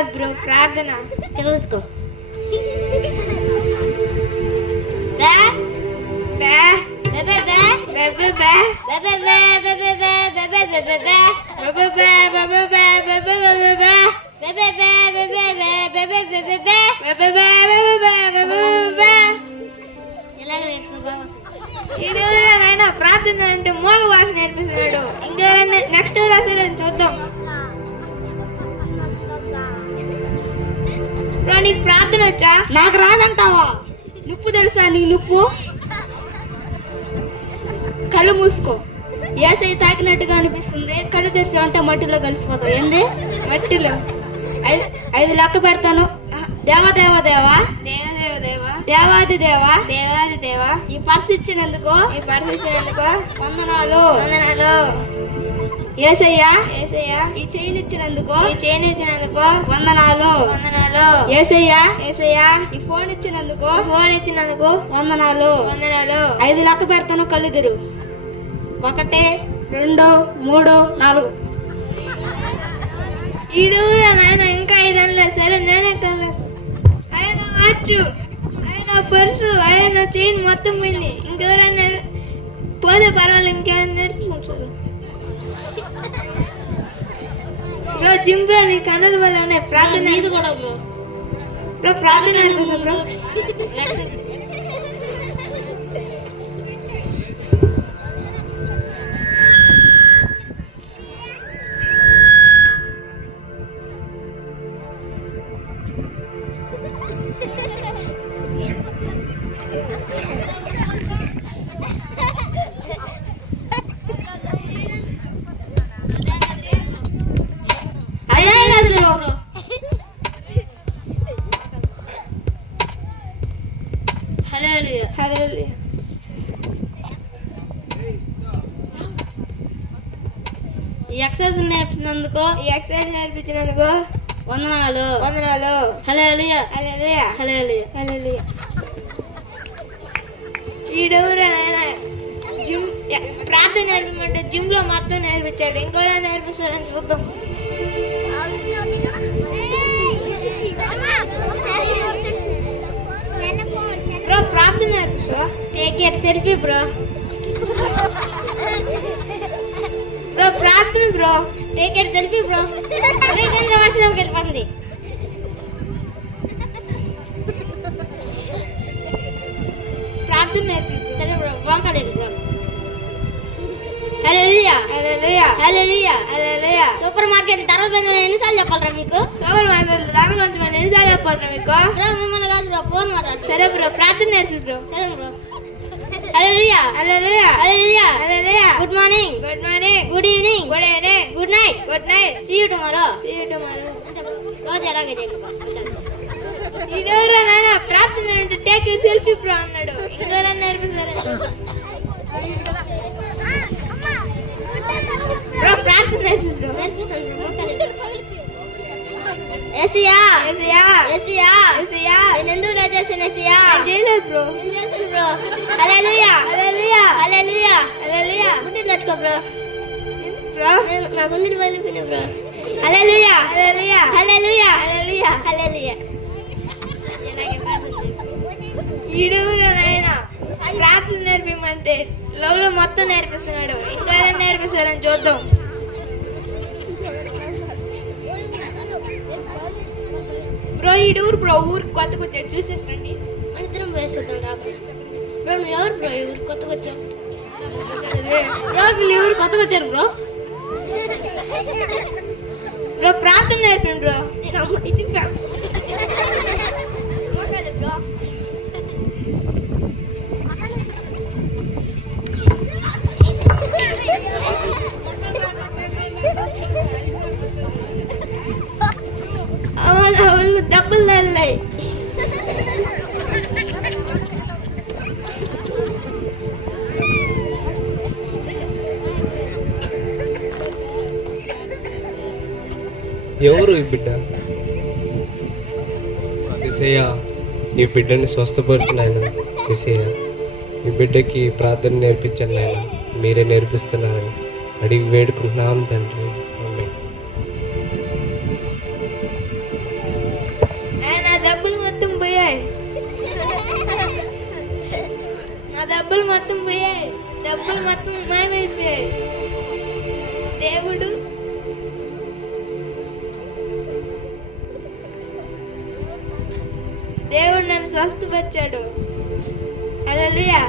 కాదు బ్రో, ప్రార్థన. తెలుసుకో. ప్రార్థన అంటే మోగ భాష నేర్పిస్తున్నాడు. ఇంకెవరైనా నెక్స్ట్ రాసారు చూద్దాం. నీకు ప్రార్థన వచ్చా? నాకు రాదంటావా? నుప్పు తెలుసా? నీ నుప్పు. కళ్ళు మూసుకో. ఏసై తాకినట్టుగా అనిపిస్తుంది. కళ్ళు తెరిచావంటే మట్టిలో కలిసిపోతావు. ఏంది? మట్టిలో. 5 లెక్క పెడతాను. దేవా దేవా దేవా దేవదేవ దేవా దేవాది దేవా దేవాది దేవా ఈ పర్స్ ఇచ్చినందుకు వందనాలు. ఏసయ్యా ఏసయ్యా ఈ చైన్ ఇచ్చినందుకు వందనాలు. ఏసయ్యా ఏసయ్యా ఈ ఫోన్ ఇచ్చినందుకు వందనాలు. 5 లెక్క పెడతాను. కళ్ళుదురు. 1 2 3 4. ఈడూరా నాయన ఇంకా 5 అనలేదు. సరే నేనే కలేదు. ఆయన వాచ్, ఆయన పర్సు, ఆయన చైన్ మొత్తం పోయింది. ఇంకెవరైనా పోతే పర్వాలేదు. ఇంకేమైనా నేర్చుకుంటారు బ్రో. జిమ్ బ్రో నీ కన్నుల వల్ల ఉన్నాయి. ప్రార్థన బ్రో, ప్రార్థన బ్రో. ఈ ఎక్సర్సైజ్ నేర్పించినందుకు వందనాలు. హల్లెలూయా. ఈడెవరా నాయన జిమ్ ప్రార్థన నేర్పమంటే జిమ్ లో మొత్తం నేర్పించాడు. ఇంకోలా నేర్పిస్తాడని చూద్దాం. బ్రో ప్రార్థన నేర్పిస్తా. Take it selfie bro. Bro ప్రార్థన bro. Take it selfie bro. వర్షంలోకి వెళ్ళిపోతుంది. ప్రార్థన నేర్పి. సరే బ్రో. బాగుంది బ్రో. హల్లెలూయా. సూపర్ మార్కెట్ ధరలు పెంచమని ఎన్నిసార్లు చెప్పాలరా మీకు? సూపర్ మార్కెట్ ధరలు పెంచమని ఎన్నిసార్లు చెప్పాలరా మీకు? బ్రో మిమ్మల్ని కాదు బ్రో, ఫోన్ మాట్లాడు. సరే బ్రో, ప్రార్థన నేర్పి బ్రో. సరే bro. Hallelujah. Good morning. Good evening. Good night. See you tomorrow. అంతే బ్రో. రోజు ఎలాగే చేయండి బ్రో. ఇదెవరా నాయన ప్రార్థన అంటే టేక్ యూ సెల్ఫీ బ్రో అన్నాడు. ఇంకెవరైనా నేర్పిస్తారా? బ్రో ప్రార్థన నేర్పి బ్రో. ఏసియా. నేను ఎందుకు రాజేసాను ఏసియా? చేయలేదు బ్రో. బ్రో. హల్లెలూయా. గుండెలు తట్టుకో బ్రో. బ్రో నా గుండెలు వెళ్ళిపోయినాయి బ్రో. హల్లెలూయా. ఈడెవరా నాయన ప్రార్థన నేర్పిమంటే లవ్ లో మొత్తం నేర్పిస్తున్నాడు. ఇంకెవరైనా నేర్పిస్తారని చూద్దాం. Bro Eduru bro. ఊరు కొత్తగా వచ్చాడు, చూసేసండి. మన ఇద్దరం వేసేద్దాం రా బ్రో. నువ్వు ఎవరు బ్రో? ఈ ఊరు కొత్తగా వచ్చావు బ్రో. వీళ్ళు ఊరు కొత్తగా వచ్చారు బ్రో. బ్రో ప్రార్థన నేర్పండి బ్రో. నేను అమ్మ ఇది బ్రో. అవును దెబ్బలు తగిలాయి. ఎవరు ఈ బిడ్డ? యేసయ్యా, ఈ బిడ్డని స్వస్థపరచు నాయన. యేసయ్యా, ఈ బిడ్డకి ప్రార్థన నేర్పించండి నాయన. మీరే నేర్పిస్తున్నారని అడిగి వేడుకుంటున్నాను తండ్రి. ఆమేన్. డబ్బులు మొత్తం మాయమైపోయాయి. దేవుడు నన్ను స్వస్థపరిచాడు. హల్లెలూయా.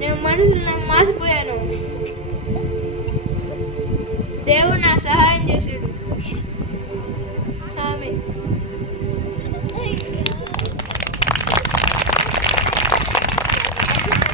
నేను మనుషులను మోసపోయాను. దేవుడు